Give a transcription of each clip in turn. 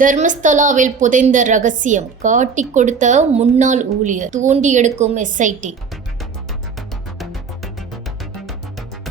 தர்மஸ்தலாவில் புதைந்த ரகசியம். காட்டிக் கொடுத்த முன்னாள் ஊழியர். தோண்டி எடுக்கும் எஸ்ஐடி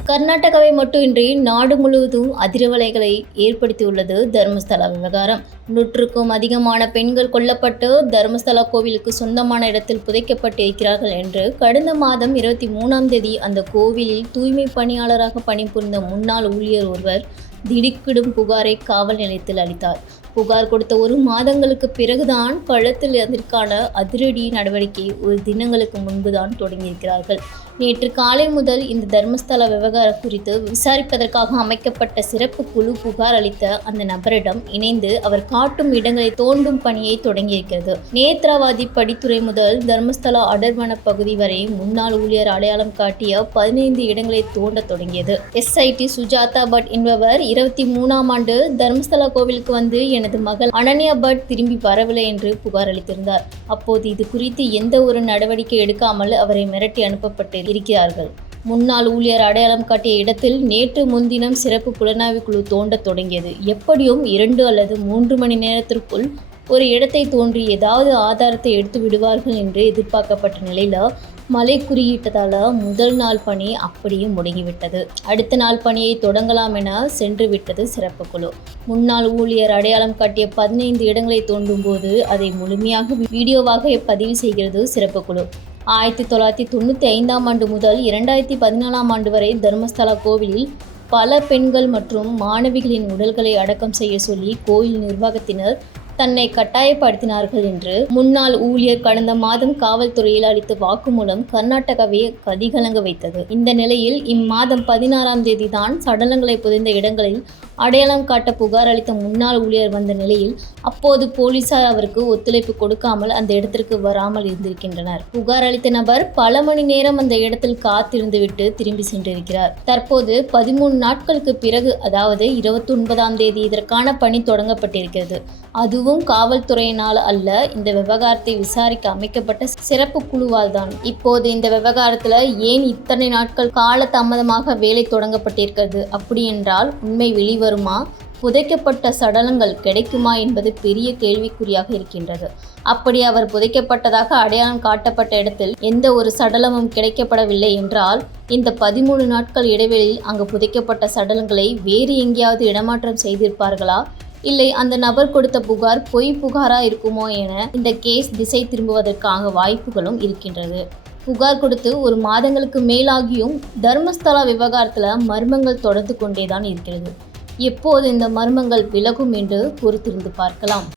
கர்நாடகாவை மட்டுமின்றி நாடு முழுவதும் அதிர்வலைகளை ஏற்படுத்தியுள்ளது தர்மஸ்தலா விவகாரம். நூற்றுக்கும் அதிகமான பெண்கள் கொல்லப்பட்டு தர்மஸ்தலா கோவிலுக்கு சொந்தமான இடத்தில் புதைக்கப்பட்டிருக்கிறார்கள் என்று கடந்த மாதம் இருபத்தி மூணாம் தேதி அந்த கோவிலில் தூய்மை பணியாளராக பணிபுரிந்த முன்னாள் ஊழியர் ஒருவர் திடுக்கிடும் புகாரை காவல் நிலையத்தில் அளித்தார். புகார் கொடுத்த ஒரு மாதங்களுக்கு பிறகுதான் களத்தில் அதற்கான அதிரடி நடவடிக்கை ஒரு தினங்களுக்கு முன்புதான் தொடங்கியிருக்கிறார்கள். நேற்று காலை முதல் இந்த தர்மஸ்தல விவகாரம் குறித்து விசாரிப்பதற்காக அமைக்கப்பட்ட சிறப்பு குழு புகார் அளித்த அந்த நபரிடம் இணைந்து அவர் காட்டும் இடங்களை தோண்டும் பணியை தொடங்கியிருக்கிறது. நேத்ராவாதி படித்துறை முதல் தர்மஸ்தலா அடர்வன பகுதி வரை முன்னாள் ஊழியர் அடையாளம் காட்டிய பதினைந்து இடங்களை தோண்ட தொடங்கியது. எஸ்ஐடி சுஜாதா பட் என்பவர் இருபத்தி மூணாம் ஆண்டு தர்மஸ்தலா கோவிலுக்கு வந்து எனது மகள் அனன்யா பட் திரும்பி வரவில்லை என்று புகார் அளித்திருந்தார். அப்போது இது குறித்து எந்த ஒரு நடவடிக்கை எடுக்காமல் அவரை மிரட்டி அனுப்பப்பட்டு இருக்கிறார்கள். முன்னாள் ஊழியர் அடையாளம் காட்டிய இடத்தில் நேற்று முன்தினம் சிறப்பு புலனாய்வு குழு தோண்டத் தொடங்கியது. எப்படியும் இரண்டு அல்லது மூன்று மணி நேரத்திற்குள் ஒரு இடத்தை தோன்றி ஏதாவது ஆதாரத்தை எடுத்து விடுவார்கள் என்று எதிர்பார்க்கப்பட்ட நிலையில மழை குறியீட்டதால் முதல் நாள் பணி அப்படியே முடங்கிவிட்டது. அடுத்த நாள் பணியை தொடங்கலாம் என சென்று விட்டது சிறப்பு குழு. முன்னாள் ஊழியர் அடையாளம் காட்டிய பதினைந்து இடங்களை தோண்டும் போது அதை முழுமையாக வீடியோவாக பதிவு செய்கிறது சிறப்பு குழு. ஆயிரத்தி தொள்ளாயிரத்தி தொண்ணூற்றி ஐந்தாம் ஆண்டு முதல் இரண்டாயிரத்தி பதினாலாம் ஆண்டு வரை தர்மஸ்தலா கோவிலில் பல பெண்கள் மற்றும் மாணவிகளின் உடல்களை அடக்கம் செய்ய சொல்லி கோயில் நிர்வாகத்தினர் தன்னை கட்டாயப்படுத்தினார்கள் என்று முன்னாள் ஊழியர் கடந்த மாதம் காவல்துறையில் அளித்த வாக்குமூலம் கர்நாடகாவை கதிகலங்க வைத்தது. இந்த நிலையில் இம்மாதம் பதினாறாம் தேதி தான் சடலங்களை புதைந்த இடங்களில் அடையாளம் காட்ட புகார் அளித்த முன்னாள் ஊழியர் வந்த நிலையில் அப்போது போலீசார் அவருக்கு ஒத்துழைப்பு கொடுக்காமல் அந்த இடத்திற்கு வராமல் இருந்திருக்கின்றனர். புகார் அளித்த நபர் பல மணி நேரம் அந்த இடத்தில் காத்திருந்துவிட்டு திரும்பி சென்றிருக்கிறார். தற்போது பதிமூணு நாட்களுக்கு பிறகு அதாவது இருபத்தி ஒன்பதாம் தேதி இதற்கான பணி தொடங்கப்பட்டிருக்கிறது. அதுவும் காவல்துறையினால் அல்ல இந்த விவகாரத்தை விசாரிக்க அமைக்கப்பட்ட சிறப்பு குழுவால் தான். இப்போது இந்த விவகாரத்தில் ஏன் இத்தனை நாட்கள் கால தாமதமாக வேலை தொடங்கப்பட்டிருக்கிறது? அப்படி என்றால் உண்மை வெளிவருமா? புதைக்கப்பட்ட சடலங்கள் கிடைக்குமா என்பது பெரிய கேள்விக்குறியாக இருக்கின்றது. அப்படி அவர் புதைக்கப்பட்டதாக அடையாளம் காட்டப்பட்ட இடத்தில் எந்த ஒரு சடலமும் கிடைக்கப்படவில்லை என்றால் இந்த பதிமூணு நாட்கள் இடைவெளியில் அங்கு புதைக்கப்பட்ட சடலங்களை வேறு எங்கேயாவது இடமாற்றம் செய்திருப்பார்களா? இல்லை அந்த நபர் கொடுத்த புகார் பொய் புகாரா இருக்குமோ என இந்த கேஸ் திசை திரும்புவதற்காக வாய்ப்புகளும் இருக்கின்றது. புகார் கொடுத்து ஒரு மாதங்களுக்கு மேலாகியும் தர்மஸ்தலா விவகாரத்தில் மர்மங்கள் தொடர்ந்து கொண்டே தான் இருக்கிறது. எப்போது இந்த மர்மங்கள் விலகும் என்று பொறுத்திருந்து பார்க்கலாம்.